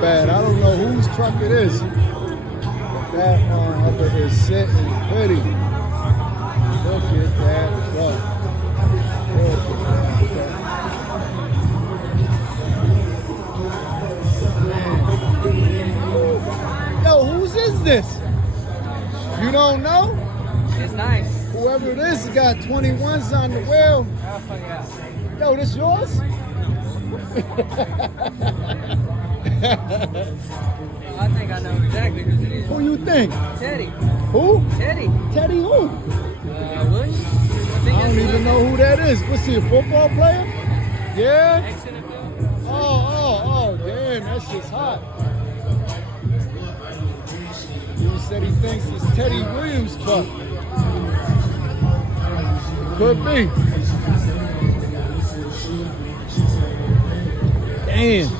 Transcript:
bad. I don't know whose truck it is. But that motherfucker is sitting pretty. Look at that truck. Look at that truck. Yo, whose is this? You don't know? It's nice. Whoever it is got 21s on the wheel. Oh, fuck yeah. Yo, this yours? I think I know exactly who it is. Who you think? Teddy. Who? Teddy. Teddy who? Williams? I don't even know who that is. What's he, a football player? Yeah? Ex-NFL. Oh, damn, that shit's hot. He said he thinks it's Teddy Williams' truck. Could be. Damn.